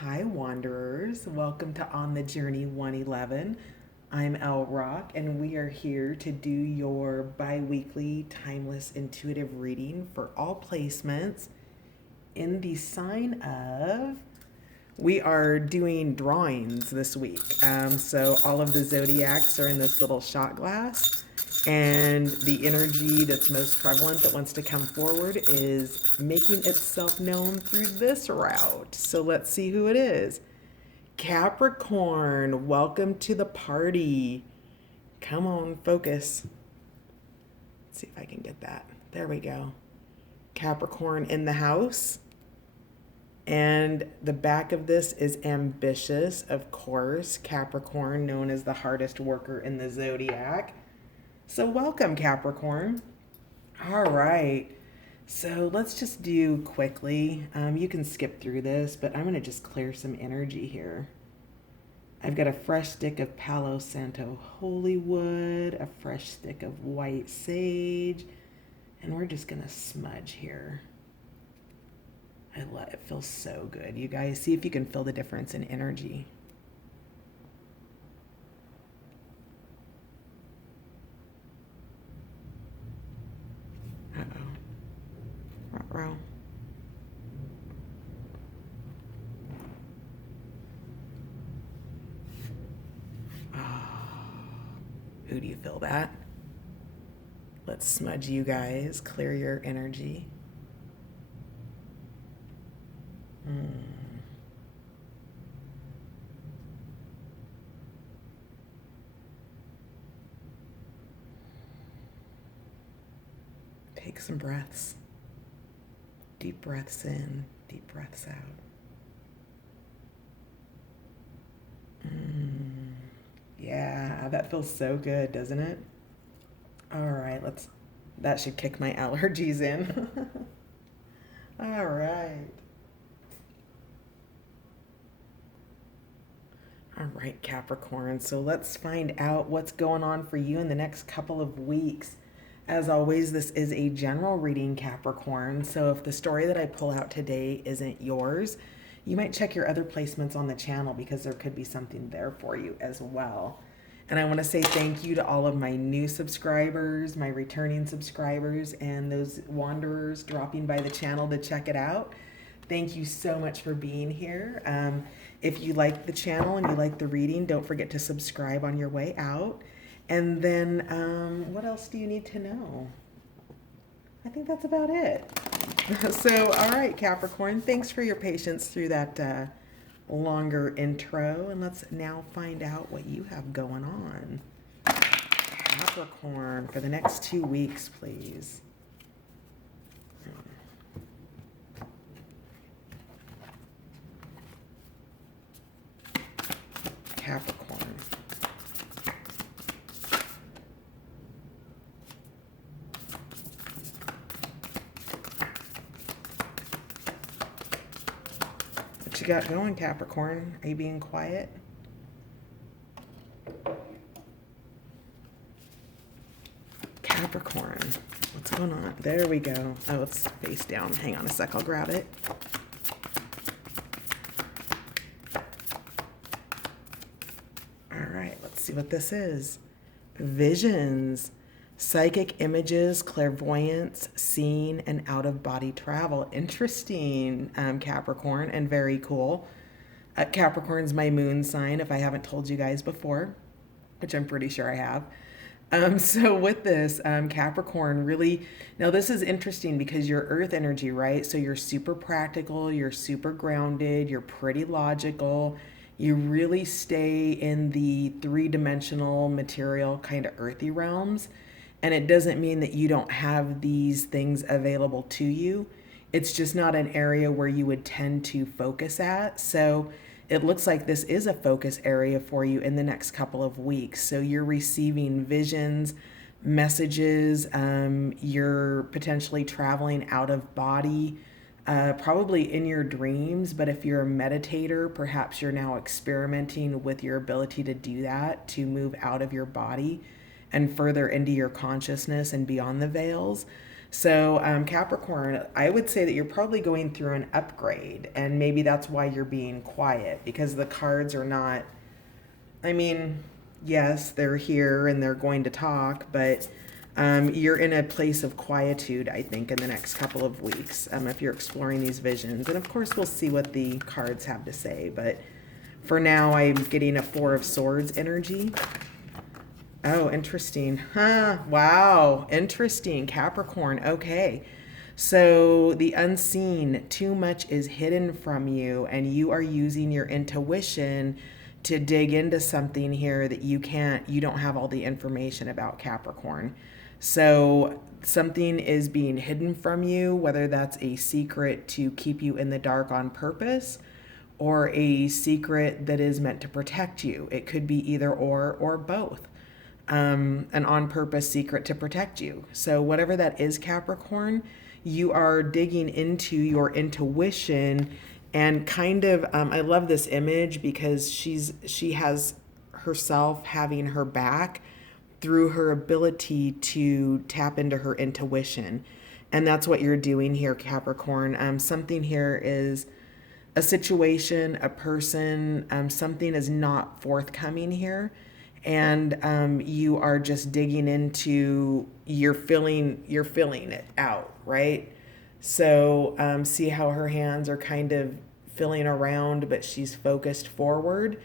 Hi, Wanderers. Welcome to On the Journey 111. I'm El Rock, and we are here to do your bi weekly timeless intuitive reading for all placements in the sign of. We are doing drawings this week. So all of the zodiacs are in this little shot glass, and the energy that's most prevalent that wants to come forward is making itself known through this route. So let's see who it is. Capricorn, welcome to the party. Come on, focus. Let's see if I can get that. There we go. Capricorn in the house. And the back of this is ambitious, of course. Capricorn, known as the hardest worker in the zodiac. So welcome, Capricorn. All right. So let's just do quickly. You can skip through this, but I'm going to just clear some energy here. I've got a fresh stick of Palo Santo holy wood, a fresh stick of white sage, and we're just going to smudge here. It feels so good. You guys, see if you can feel the difference in energy. Uh-oh. Ruh-roh. Ooh, do you feel that? Let's smudge you guys, clear your energy. Take some breaths. Deep breaths in, deep breaths out. Yeah, that feels so good, doesn't it? All right, that should kick my allergies in. All right. All right, Capricorn. So let's find out what's going on for you in the next couple of weeks. As always, this is a general reading, Capricorn. So if the story that I pull out today isn't yours, you might check your other placements on the channel because there could be something there for you as well. And I want to say thank you to all of my new subscribers, my returning subscribers, and those wanderers dropping by the channel to check it out. Thank you so much for being here. If you like the channel and you like the reading, don't forget to subscribe on your way out. And then what else do you need to know? I think that's about it. So, all right, Capricorn, thanks for your patience through that longer intro. And let's now find out what you have going on. Capricorn, for the next 2 weeks, please. Capricorn. What you got going, Capricorn? Are you being quiet? Capricorn. What's going on? There we go. Oh, it's face down. Hang on a sec. I'll grab it. All right. Let's see what this is. Visions. Psychic images, clairvoyance, seeing, and out-of-body travel. Interesting, Capricorn, and very cool. Capricorn's my moon sign, if I haven't told you guys before, which I'm pretty sure I have. So with this, Capricorn really, now this is interesting because you're earth energy, right? So you're super practical, you're super grounded, you're pretty logical. You really stay in the three-dimensional material kind of earthy realms. And it doesn't mean that you don't have these things available to you. It's just not an area where you would tend to focus at. So it looks like this is a focus area for you in the next couple of weeks. So you're receiving visions, messages, you're potentially traveling out of body, probably in your dreams. But if you're a meditator, perhaps you're now experimenting with your ability to do that, to move out of your body and further into your consciousness and beyond the veils. So, Capricorn, I would say that you're probably going through an upgrade, and maybe that's why you're being quiet because the cards are not, I mean, yes, they're here and they're going to talk, but you're in a place of quietude, I think, in the next couple of weeks if you're exploring these visions. And of course, we'll see what the cards have to say, but for now, I'm getting a Four of Swords energy. Oh, interesting. Huh. Wow. Interesting. Capricorn. Okay. So the unseen, too much is hidden from you, and you are using your intuition to dig into something here that you don't have all the information about, Capricorn. So something is being hidden from you, whether that's a secret to keep you in the dark on purpose or a secret that is meant to protect you. It could be either or both. An on purpose secret to protect you. So, whatever that is, Capricorn, you are digging into your intuition and kind of, I love this image because she has herself having her back through her ability to tap into her intuition. And that's what you're doing here, Capricorn. Something here is a situation, a person, something is not forthcoming here. And you are just digging into, you're feeling it out, right? So see how her hands are kind of feeling around, but she's focused forward.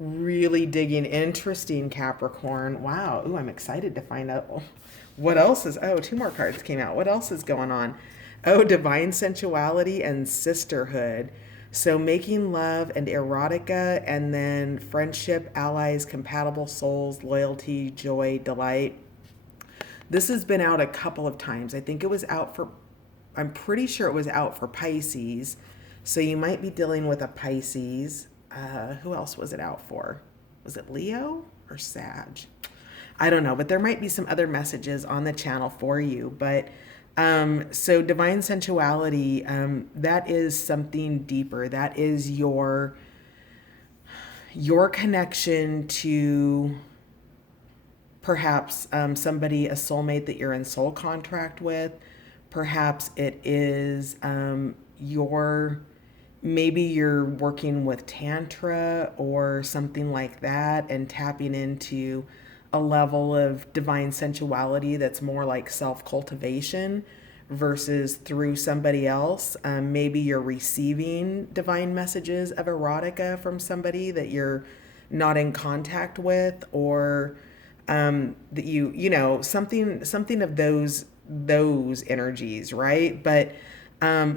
Really digging. Interesting, Capricorn. Wow. Ooh, I'm excited to find out what else is. Oh, two more cards came out. What else is going on? Oh, divine sensuality and sisterhood. So making love and erotica, and then friendship, allies, compatible souls, loyalty, joy, delight. This has been out a couple of times. I think it was out for, I'm pretty sure it was out for Pisces. So you might be dealing with a Pisces. Who else was it out for? Was it Leo or Sag? I don't know, but there might be some other messages on the channel for you. But so divine sensuality, that is something deeper. That is your connection to perhaps somebody, a soulmate that you're in soul contract with. Perhaps it is maybe you're working with Tantra or something like that and tapping into a level of divine sensuality that's more like self-cultivation versus through somebody else. Maybe you're receiving divine messages of erotica from somebody that you're not in contact with, or that something of those energies, right? But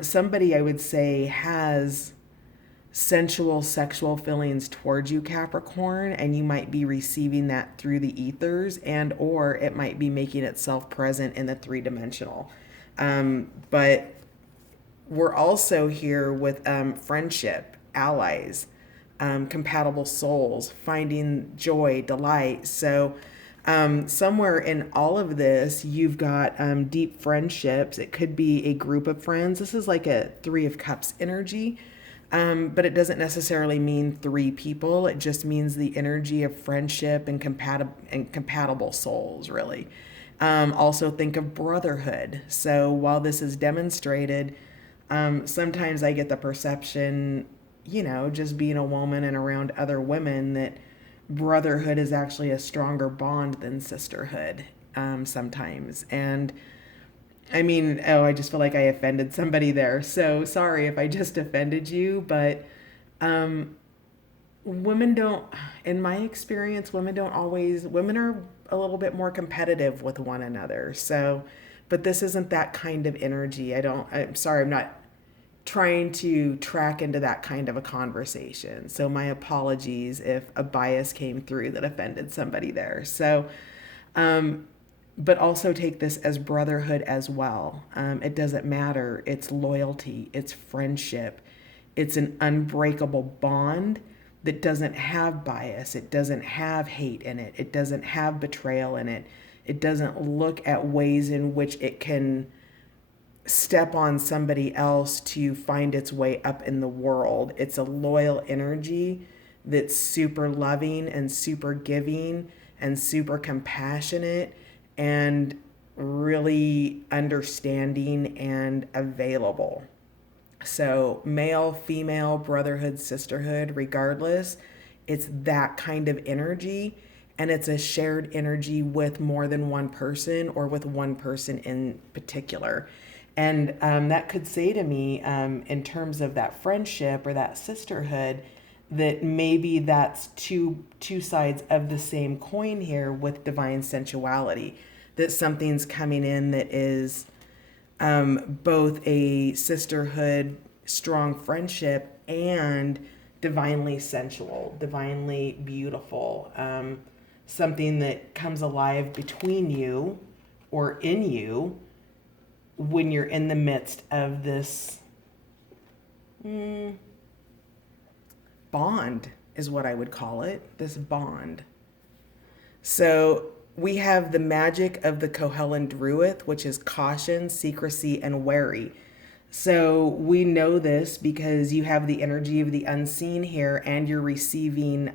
somebody, I would say, has sensual sexual feelings towards you, Capricorn, and you might be receiving that through the ethers, and or it might be making itself present in the three-dimensional. But we're also here with friendship, allies, compatible souls, finding joy, delight. So somewhere in all of this, you've got deep friendships. It could be a group of friends. This is like a Three of Cups energy. But it doesn't necessarily mean three people. It just means the energy of friendship and compatible souls, really. Also think of brotherhood. So while this is demonstrated, sometimes I get the perception, just being a woman and around other women, that brotherhood is actually a stronger bond than sisterhood sometimes. And I mean, I just feel like I offended somebody there. So sorry if I just offended you, but women don't, in my experience, women are a little bit more competitive with one another. So, but this isn't that kind of energy. I'm sorry, I'm not trying to track into that kind of a conversation. So my apologies if a bias came through that offended somebody there. So, but also take this as brotherhood as well. It doesn't matter. It's loyalty, it's friendship, it's an unbreakable bond that doesn't have bias. It doesn't have hate in it. It doesn't have betrayal in it. It doesn't look at ways in which it can step on somebody else to find its way up in the world. It's a loyal energy that's super loving and super giving and super compassionate. And really understanding and available. So, male, female, brotherhood, sisterhood, regardless, it's that kind of energy. And it's a shared energy with more than one person or with one person in particular. And that could say to me, in terms of that friendship or that sisterhood, that maybe that's two sides of the same coin here with divine sensuality. That something's coming in that is both a sisterhood, strong friendship, and divinely sensual, divinely beautiful. Something that comes alive between you or in you when you're in the midst of this bond, is what I would call it, this bond. So we have the magic of the Cohellen Druith, which is caution, secrecy, and wary. So we know this because you have the energy of the unseen here, and you're receiving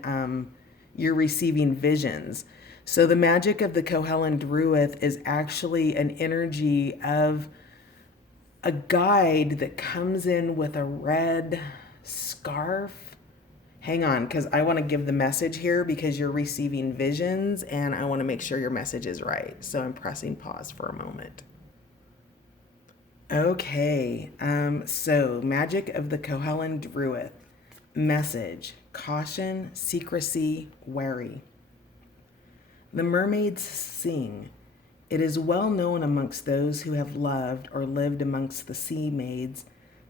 visions. So the magic of the Cohellen Druith is actually an energy of a guide that comes in with a red scarf. Hang on, because I want to give the message here because you're receiving visions and I want to make sure your message is right. So I'm pressing pause for a moment. Okay, so magic of the Cohellen Druith. Message: caution, secrecy, wary. The mermaids sing. It is well known amongst those who have loved or lived amongst the sea maids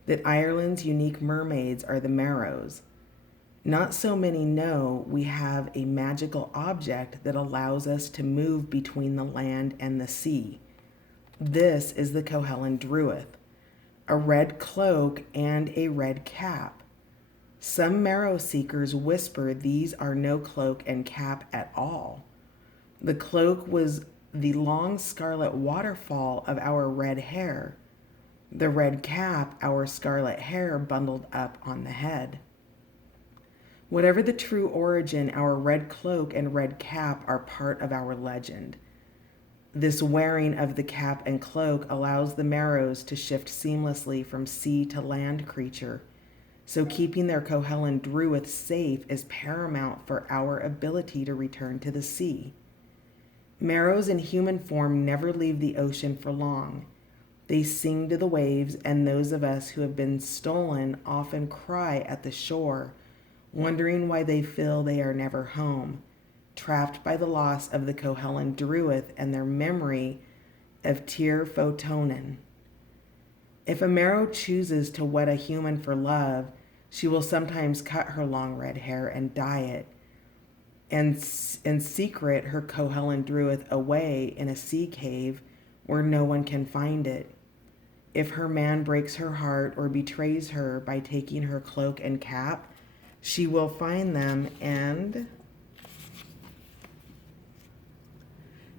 that Ireland's unique mermaids are the Marrows. Not so many know we have a magical object that allows us to move between the land and the sea. This is the Cohellen Druith, a red cloak and a red cap. Some marrow seekers whisper these are no cloak and cap at all. The cloak was the long scarlet waterfall of our red hair. The red cap, our scarlet hair bundled up on the head. Whatever the true origin, our red cloak and red cap are part of our legend. This wearing of the cap and cloak allows the Marrows to shift seamlessly from sea to land creature, so keeping their Cohellen Druith safe is paramount for our ability to return to the sea. Marrows in human form never leave the ocean for long. They sing to the waves, and those of us who have been stolen often cry at the shore, wondering why they feel they are never home, trapped by the loss of the Cohellen Druith and their memory of Tir Photonen. If a Marrow chooses to wed a human for love, she will sometimes cut her long red hair and dye it, and secret her Cohellen Druith away in a sea cave where no one can find it. If her man breaks her heart or betrays her by taking her cloak and cap, she will find them and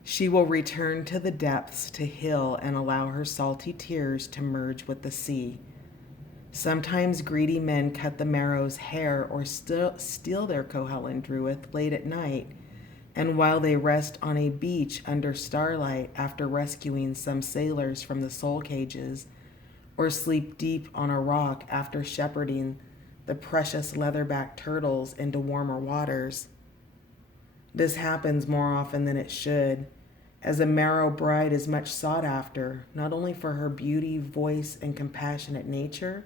she will return to the depths to heal and allow her salty tears to merge with the sea. Sometimes greedy men cut the Marrow's hair or steal their Cohellen Druith late at night, and while they rest on a beach under starlight after rescuing some sailors from the soul cages, or sleep deep on a rock after shepherding the precious leatherback turtles into warmer waters. This happens more often than it should, as a Marrow bride is much sought after, not only for her beauty, voice, and compassionate nature,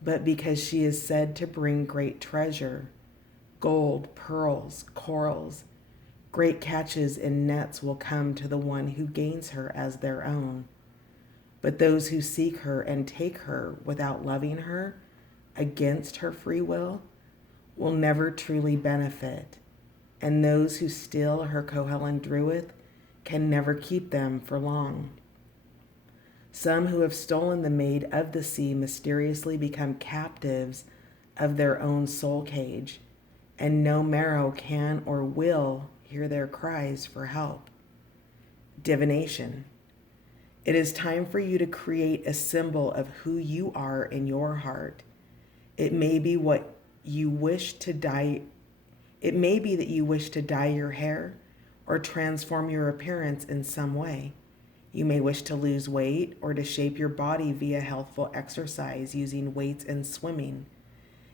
but because she is said to bring great treasure: gold, pearls, corals. Great catches in nets will come to the one who gains her as their own. But those who seek her and take her without loving her, against her free will never truly benefit, and those who steal her Cohellen Druith can never keep them for long. Some who have stolen the maid of the sea mysteriously become captives of their own soul cage, and no Marrow can or will hear their cries for help. Divination. It is time for you to create a symbol of who you are in your heart. It may be what you wish to dye. It may be that you wish to dye your hair or transform your appearance in some way. You may wish to lose weight or to shape your body via healthful exercise using weights and swimming.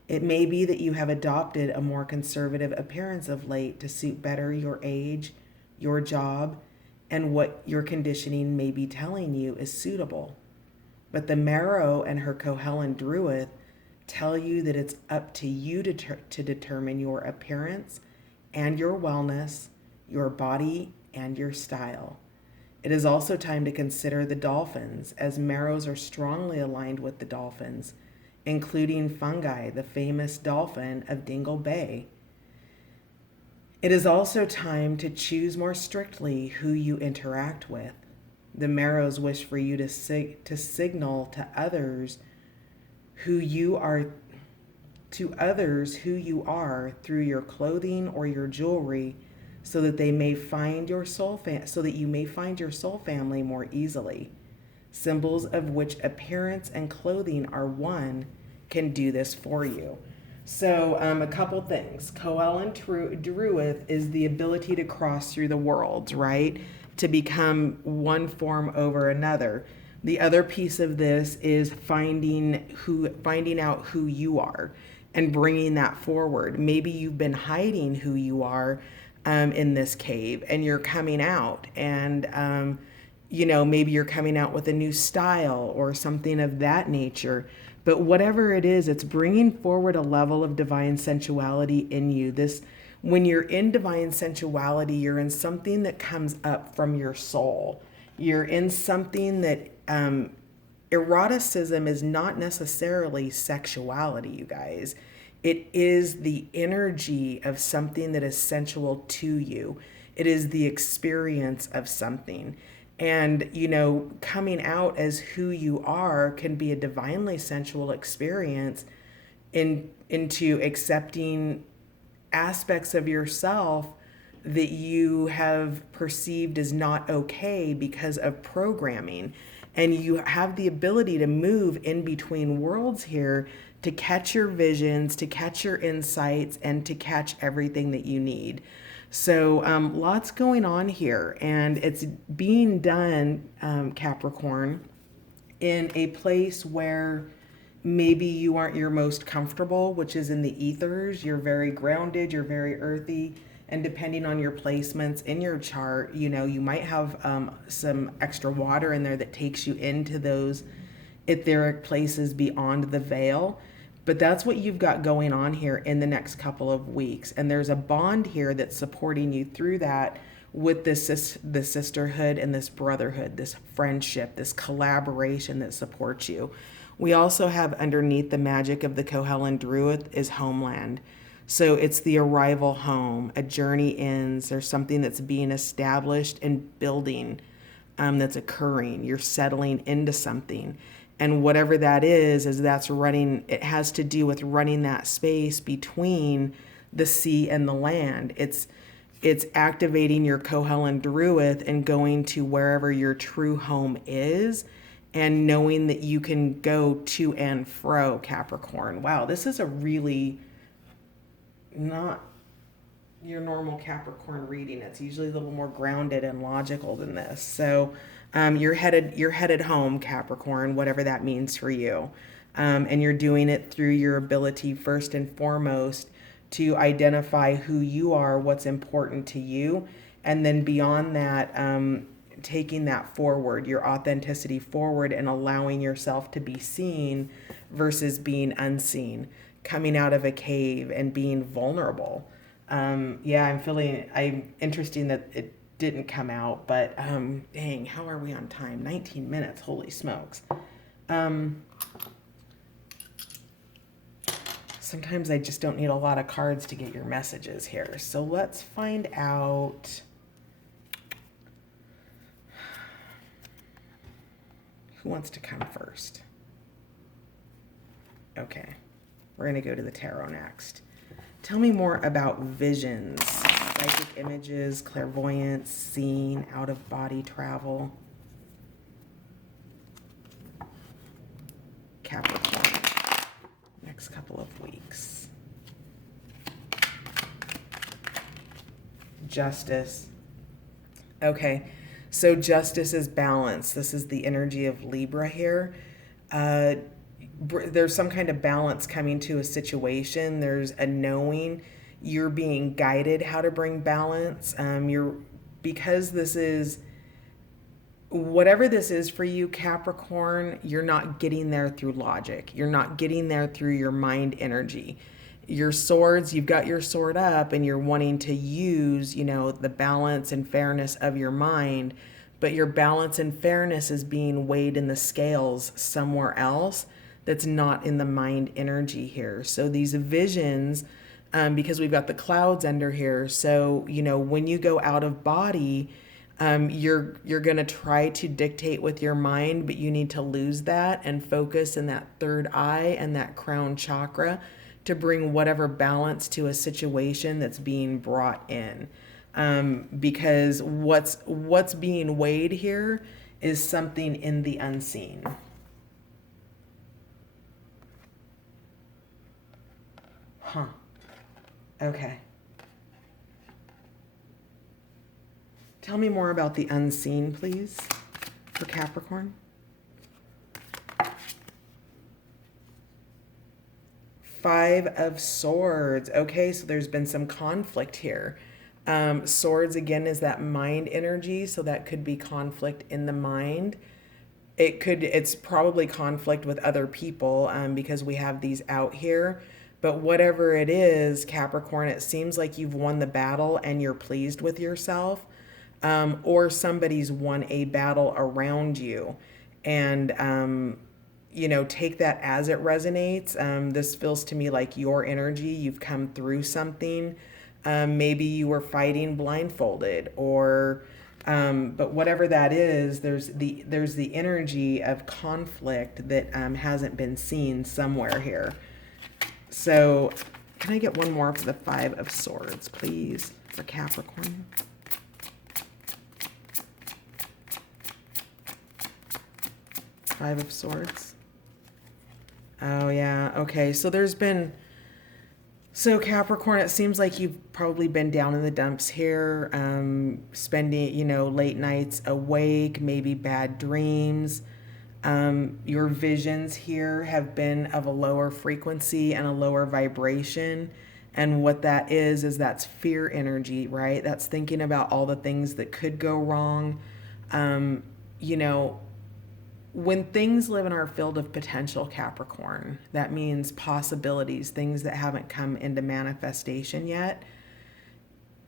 It may be that you have adopted a more conservative appearance of late to suit better your age, your job, and what your conditioning may be telling you is suitable. But the Marrow and her Cohellen Druith tell you that it's up to you to determine your appearance and your wellness, your body, and your style. It is also time to consider the dolphins, as Marrows are strongly aligned with the dolphins, including Fungi, the famous dolphin of Dingle Bay. It is also time to choose more strictly who you interact with. The Marrows wish for you to signal to others who you are through your clothing or your jewelry, so that they may find your soul so that you may find your soul family more easily. Symbols of which appearance and clothing are one can do this for you. So a couple things. Cohellen Druith is the ability to cross through the worlds, right? To become one form over another. The other piece of this is finding out who you are and bringing that forward. Maybe you've been hiding who you are in this cave, and you're coming out, and maybe you're coming out with a new style or something of that nature. But whatever it is, it's bringing forward a level of divine sensuality in you. When you're in divine sensuality, you're in something that comes up from your soul. You're in something that eroticism is not necessarily sexuality, you guys. It is the energy of something that is sensual to you. It is the experience of something. And, coming out as who you are can be a divinely sensual experience into accepting aspects of yourself that you have perceived as not okay because of programming. And you have the ability to move in between worlds here to catch your visions, to catch your insights, and to catch everything that you need. So lots going on here, and it's being done, Capricorn, in a place where maybe you aren't your most comfortable, which is in the ethers. You're very grounded, you're very earthy, and depending on your placements in your chart, you might have some extra water in there that takes you into those etheric places beyond the veil. But that's what you've got going on here in the next couple of weeks. And there's a bond here that's supporting you through that with this sisterhood and this brotherhood, this friendship, this collaboration that supports you. We also have underneath the magic of the Cohellen Druith is homeland. So it's the arrival home. A journey ends. There's something that's being established and building that's occurring. You're settling into something. And whatever that is that's running, it has to do with running that space between the sea and the land. It's activating your Cohellen Druith and going to wherever your true home is and knowing that you can go to and fro, Capricorn. Wow, this is a really not your normal Capricorn reading. It's usually a little more grounded and logical than this. So you're headed home, Capricorn, whatever that means for you. And you're doing it through your ability, first and foremost, to identify who you are, what's important to you. And then beyond that, taking that forward, your authenticity forward, and allowing yourself to be seen versus being unseen, coming out of a cave and being vulnerable. I'm interesting that it didn't come out, but dang, how are we on time? 19 minutes, holy smokes. Sometimes I just don't need a lot of cards to get your messages here. So let's find out who wants to come first. Okay, we're going to go to the tarot next. Tell me more about visions, psychic images, clairvoyance, seeing, out-of-body travel. Capricorn, next couple of weeks. Justice. Okay, So justice is balance. This is the energy of Libra here. There's some kind of balance coming to a situation. There's a knowing. You're being guided how to bring balance. Because this is whatever this is for you, Capricorn, you're not getting there through logic. You're not getting there through your mind energy. Your swords, you've got your sword up and you're wanting to use, the balance and fairness of your mind, but your balance and fairness is being weighed in the scales somewhere else that's not in the mind energy here. So these visions, because we've got the clouds under here. So, when you go out of body, you're going to try to dictate with your mind, but you need to lose that and focus in that third eye and that crown chakra to bring whatever balance to a situation that's being brought in. Because what's being weighed here is something in the unseen. Huh. Okay. Tell me more about the unseen, please, for Capricorn. Five of Swords. Okay, so there's been some conflict here. Swords, again, is that mind energy, so that could be conflict in the mind. It's probably conflict with other people because we have these out here. But whatever it is, Capricorn, it seems like you've won the battle and you're pleased with yourself. Or somebody's won a battle around you. And, take that as it resonates. This feels to me like your energy. You've come through something. Maybe you were fighting blindfolded but whatever that is, there's the energy of conflict that hasn't been seen somewhere here. So can I get one more for the Five of Swords, please, for Capricorn? Five of Swords. Oh, yeah. Okay. So Capricorn, it seems like you've probably been down in the dumps here, spending, late nights awake, maybe bad dreams. Your visions here have been of a lower frequency and a lower vibration. And what that is that's fear energy, right? That's thinking about all the things that could go wrong. When things live in our field of potential, Capricorn, that means possibilities, things that haven't come into manifestation yet.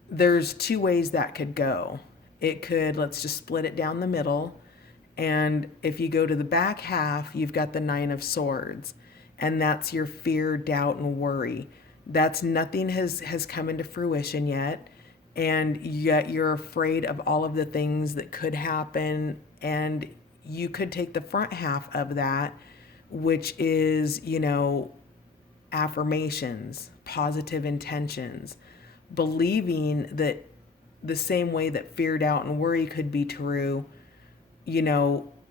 There's two ways that could go. Let's just split it down the middle. And if you go to the back half, you've got the Nine of Swords. And that's your fear, doubt, and worry. That's nothing has come into fruition yet. And yet you're afraid of all of the things that could happen. And you could take the front half of that, which is, affirmations, positive intentions, believing that the same way that fear, doubt, and worry could be true,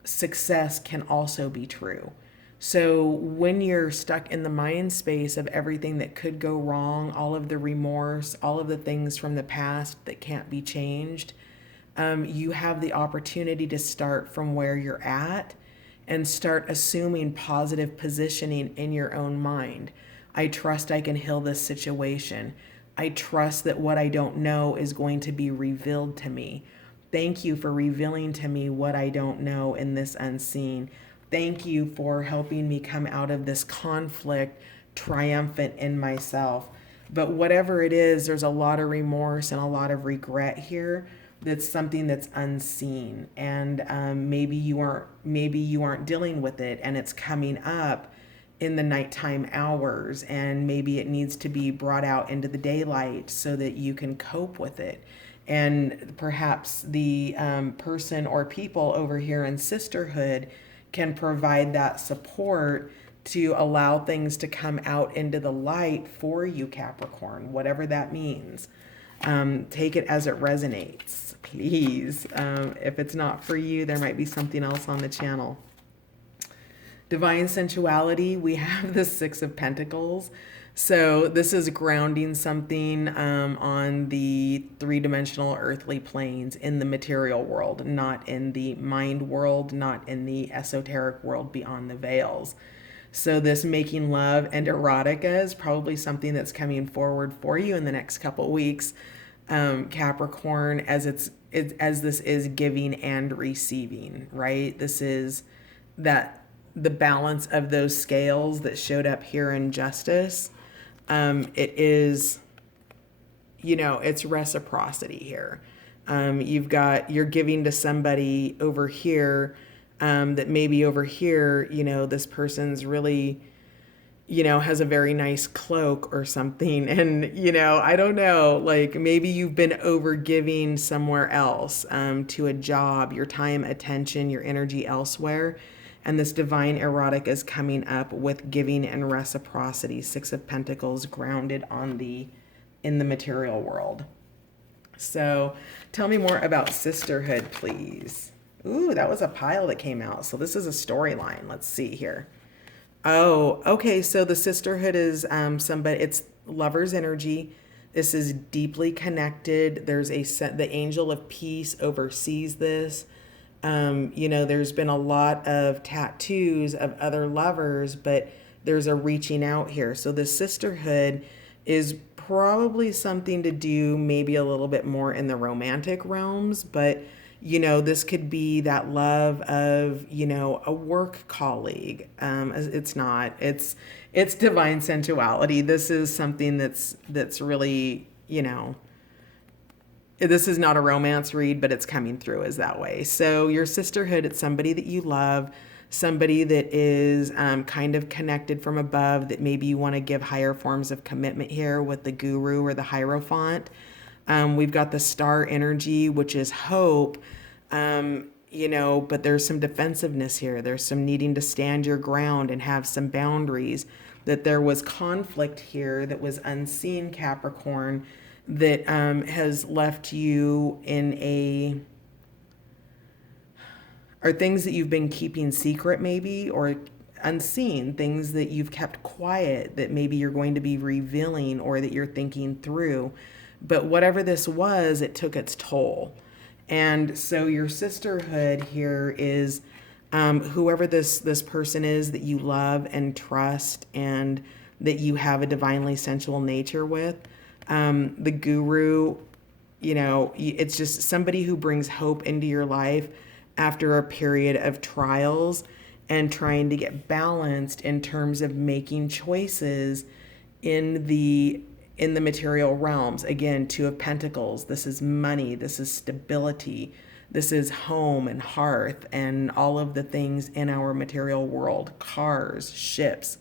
success can also be true. So when you're stuck in the mind space of everything that could go wrong, all of the remorse, all of the things from the past that can't be changed, you have the opportunity to start from where you're at and start assuming positive positioning in your own mind. I trust I can heal this situation. I trust that what I don't know is going to be revealed to me. Thank you for revealing to me what I don't know in this unseen. Thank you for helping me come out of this conflict triumphant in myself. But whatever it is, there's a lot of remorse and a lot of regret here. That's something that's unseen, and maybe you aren't dealing with it, and it's coming up in the nighttime hours, and maybe it needs to be brought out into the daylight so that you can cope with it. And perhaps the person or people over here in sisterhood can provide that support to allow things to come out into the light for you, Capricorn, whatever that means. Take it as it resonates, please. If it's not for you, there might be something else on the channel. Divine sensuality, we have the Six of Pentacles. So this is grounding something on the three-dimensional earthly planes in the material world, not in the mind world, not in the esoteric world beyond the veils. So this making love and erotica is probably something that's coming forward for you in the next couple weeks, Capricorn, as this is giving and receiving, right? This is that the balance of those scales that showed up here in justice. It is, it's reciprocity here. You're giving to somebody over here, that maybe over here, this person's really, has a very nice cloak or something. And, I don't know, like maybe you've been over giving somewhere else, to a job, your time, attention, your energy elsewhere. And this divine erotic is coming up with giving and reciprocity. Six of Pentacles grounded in the material world. So tell me more about sisterhood, please. Ooh, that was a pile that came out. So this is a storyline. Let's see here. Oh, okay. So the sisterhood is it's lover's energy. This is deeply connected. There's the angel of peace oversees this. There's been a lot of tattoos of other lovers, but there's a reaching out here. So the sisterhood is probably something to do maybe a little bit more in the romantic realms, but this could be that love of, a work colleague. It's divine sensuality. This is something that's really, this is not a romance read, but it's coming through as that way. So your sisterhood, it's somebody that you love, somebody that is kind of connected from above, that maybe you want to give higher forms of commitment here with the guru or the hierophant. We've got the star energy, which is hope, but there's some defensiveness here. There's some needing to stand your ground and have some boundaries, that there was conflict here that was unseen, Capricorn, that has left you are things that you've been keeping secret maybe, or unseen, things that you've kept quiet that maybe you're going to be revealing or that you're thinking through. But whatever this was, it took its toll. And so your sisterhood here is whoever this person is that you love and trust and that you have a divinely sensual nature with. The guru, it's just somebody who brings hope into your life after a period of trials and trying to get balanced in terms of making choices in the material realms. Again, Two of Pentacles. This is money. This is stability. This is home and hearth and all of the things in our material world, cars, ships.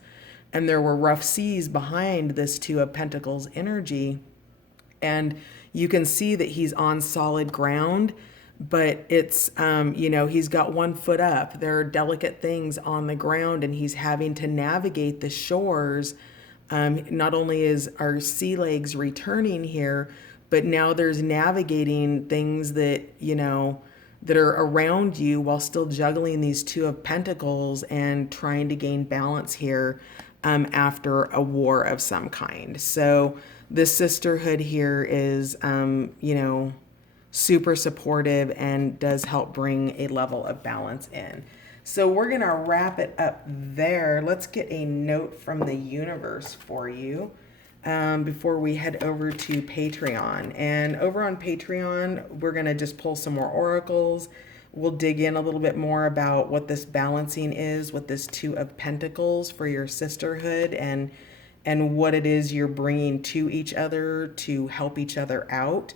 And there were rough seas behind this Two of Pentacles energy. And you can see that he's on solid ground, but it's, he's got one foot up. There are delicate things on the ground and he's having to navigate the shores. Not only is our sea legs returning here, but now there's navigating things that, that are around you while still juggling these Two of Pentacles and trying to gain balance here. After a war of some kind. So this sisterhood here is, super supportive and does help bring a level of balance in. So we're going to wrap it up there. Let's get a note from the universe for you before we head over to Patreon. And over on Patreon, we're going to just pull some more oracles. We'll dig in a little bit more about what this balancing is with this Two of Pentacles for your sisterhood and what it is you're bringing to each other to help each other out.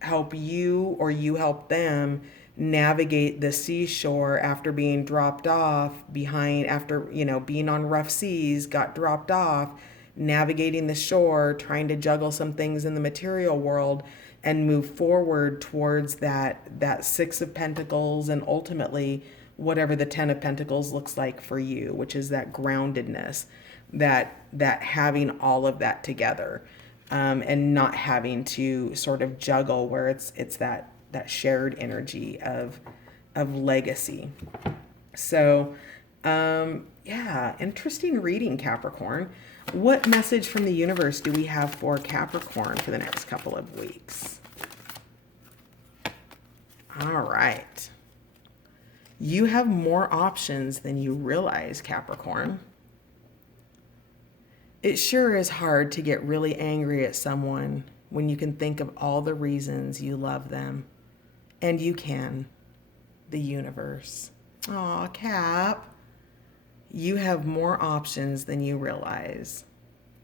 Help you or you help them navigate the seashore after being dropped off after being on rough seas, got dropped off, navigating the shore, trying to juggle some things in the material world and move forward towards that Six of Pentacles and ultimately whatever the Ten of Pentacles looks like for you, which is that groundedness, that having all of that together, and not having to sort of juggle, where it's that shared energy of legacy. So, yeah, interesting reading, Capricorn. What message from the universe do we have for Capricorn for the next couple of weeks? All right. You have more options than you realize, Capricorn. It sure is hard to get really angry at someone when you can think of all the reasons you love them. And you can. The universe. Aw, Cap. You have more options than you realize.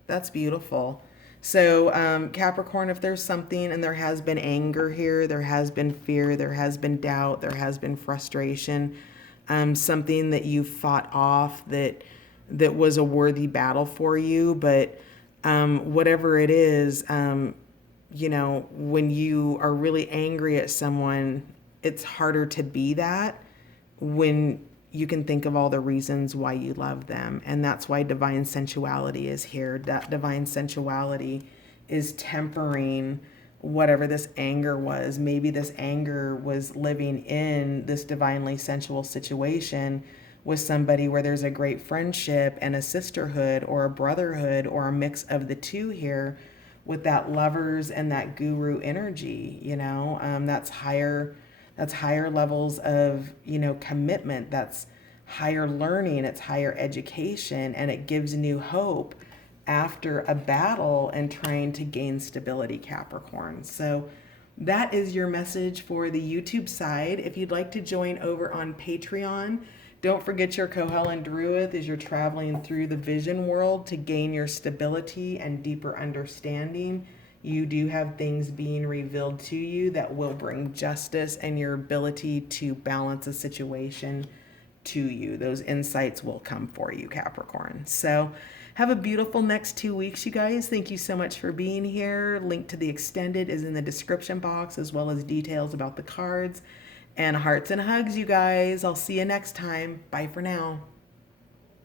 That's beautiful. So, Capricorn, if there's something and there has been anger here, there has been fear, there has been doubt, there has been frustration, something that you fought off that was a worthy battle for you, but whatever it is, when you are really angry at someone, it's harder to be that when you can think of all the reasons why you love them. And that's why divine sensuality is here. That divine sensuality is tempering whatever this anger was. Maybe this anger was living in this divinely sensual situation with somebody where there's a great friendship and a sisterhood or a brotherhood or a mix of the two here with that lovers and that guru energy, that's higher levels of, commitment. That's higher learning. It's higher education, and it gives new hope after a battle and trying to gain stability, Capricorn. So that is your message for the YouTube side. If you'd like to join over on Patreon, don't forget your Cohellen Druith as you're traveling through the vision world to gain your stability and deeper understanding. You do have things being revealed to you that will bring justice and your ability to balance a situation to you. Those insights will come for you, Capricorn. So have a beautiful next 2 weeks, you guys. Thank you so much for being here. Link to the extended is in the description box, as well as details about the cards. And hearts and hugs, you guys. I'll see you next time. Bye for now.